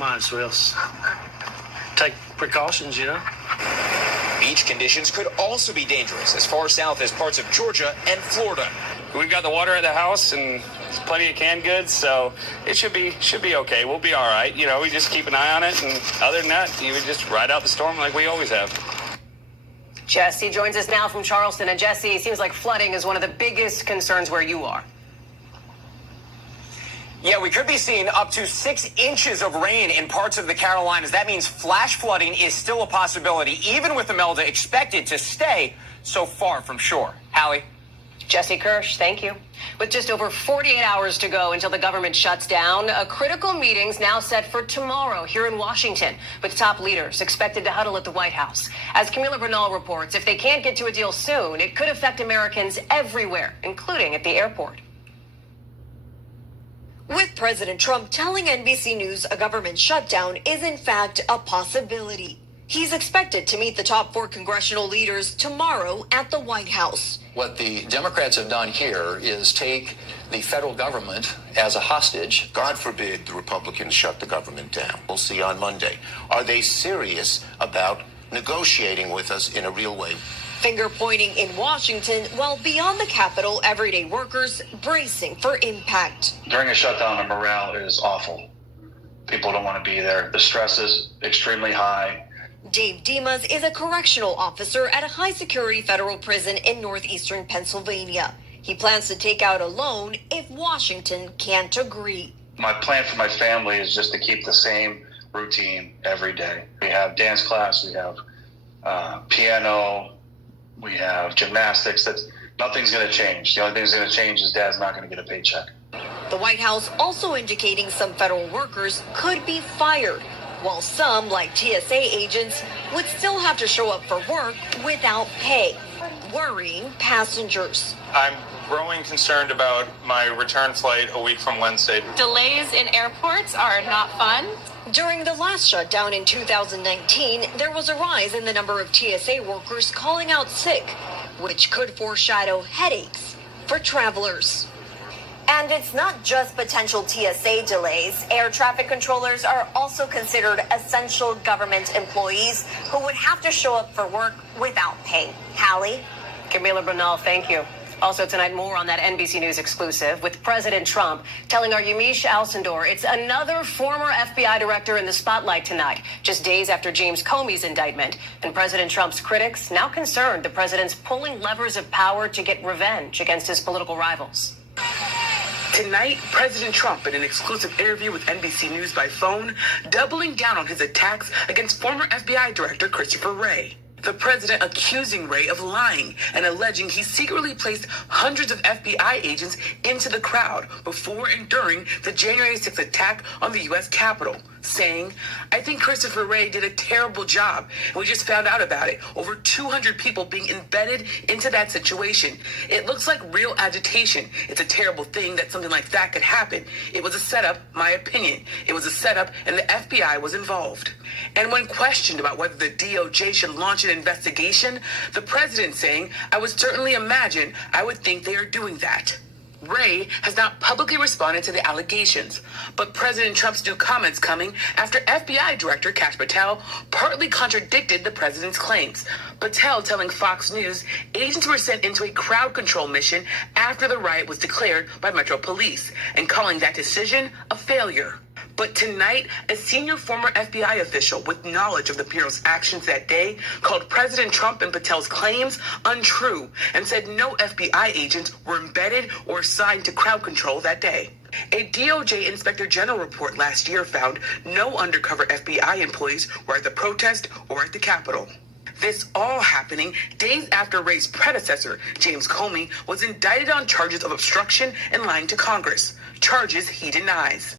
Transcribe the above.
mind, Swills. Take precautions, you know. Beach conditions could also be dangerous as far south as parts of Georgia and Florida. We've got the water at the house and plenty of canned goods, so it should be okay. We'll be all right. You know, we just keep an eye on it, and other than that, you would just ride out the storm like we always have. Jesse joins us now from Charleston. And Jesse, it seems like flooding is one of the biggest concerns where you are. Yeah, we could be seeing up to 6 inches of rain in parts of the Carolinas. That means flash flooding is still a possibility, even with Imelda expected to stay so far from shore. Hallie? Jesse Kirsch, thank you. With just over 48 hours to go until the government shuts down, a critical meeting's now set for tomorrow here in Washington, with top leaders expected to huddle at the White House. As Camila Bernal reports, if they can't get to a deal soon, it could affect Americans everywhere, including at the airport. With President Trump telling NBC News a government shutdown is in fact a possibility. He's expected to meet the top 4 congressional leaders tomorrow at the White House. What the Democrats have done here is take the federal government as a hostage. God forbid the Republicans shut the government down. We'll see on Monday. Are they serious about negotiating with us in a real way? Finger pointing in Washington, while beyond the Capitol, everyday workers bracing for impact. During a shutdown, the morale is awful. People don't want to be there. The stress is extremely high. Dave Dimas is a correctional officer at a high-security federal prison in northeastern Pennsylvania. He plans to take out a loan if Washington can't agree. My plan for my family is just to keep the same routine every day. We have dance class, we have piano, we have gymnastics. Nothing's going to change. The only thing that's going to change is Dad's not going to get a paycheck. The White House also indicating some federal workers could be fired, while some, like TSA agents, would still have to show up for work without pay, worrying passengers. I'm growing concerned about my return flight a week from Wednesday. Delays in airports are not fun. During the last shutdown in 2019, there was a rise in the number of TSA workers calling out sick, which could foreshadow headaches for travelers. And it's not just potential TSA delays. Air traffic controllers are also considered essential government employees who would have to show up for work without pay. Hallie? Camila Bernal, thank you. Also tonight, more on that NBC News exclusive with President Trump telling our Yamiche Alcindor it's another former FBI director in the spotlight tonight, just days after James Comey's indictment. And President Trump's critics now concerned the president's pulling levers of power to get revenge against his political rivals. Tonight, President Trump, in an exclusive interview with NBC News by phone, doubling down on his attacks against former FBI Director Christopher Wray. The president accusing Wray of lying and alleging he secretly placed hundreds of FBI agents into the crowd before and during the January 6th attack on the U.S. Capitol, saying, "I think Christopher Wray did a terrible job, and we just found out about it. Over 200 people being embedded into that situation. It looks like real agitation. It's a terrible thing that something like that could happen. It was a setup, my opinion. It was a setup, and the FBI was involved." And when questioned about whether the DOJ should launch an investigation, the president saying, "I would certainly imagine I would think they are doing that." Wray has not publicly responded to the allegations, but President Trump's new comments coming after FBI Director Kash Patel partly contradicted the president's claims. Patel telling Fox News agents were sent into a crowd control mission after the riot was declared by Metro Police, and calling that decision a failure. But tonight, a senior former FBI official with knowledge of the Bureau's actions that day called President Trump and Patel's claims untrue and said no FBI agents were embedded or assigned to crowd control that day. A DOJ Inspector General report last year found no undercover FBI employees were at the protest or at the Capitol. This all happening days after Wray's predecessor, James Comey, was indicted on charges of obstruction and lying to Congress, charges he denies.